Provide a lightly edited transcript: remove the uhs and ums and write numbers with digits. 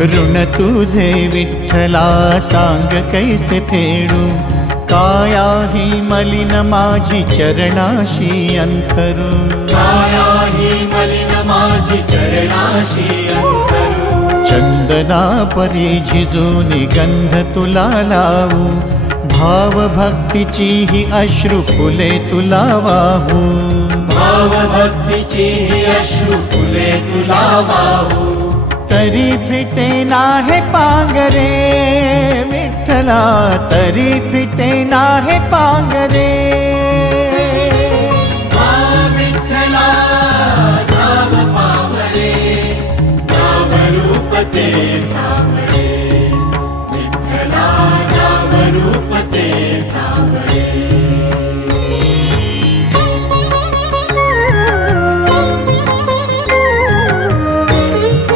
ऋण तुझे विठ्ठला सांग कैसे फेडू, काया ही मलिन माझी चरणाशी अंथरू, काया ही मलिन माझी चरणाशी अंतरू, चंदना परी झिजूनी गंध तुला लावू, भाव भक्तीची ही अश्रु फुले तुला वाहू, भाव भक्तीची ही अश्रु फुले तुला वाहू, तरी फिटे नाहे पांगरे विठ्ठला, तरी फिटे नाहे पांगरे, विठ्ठला नाम पावरे, नाम रूप ते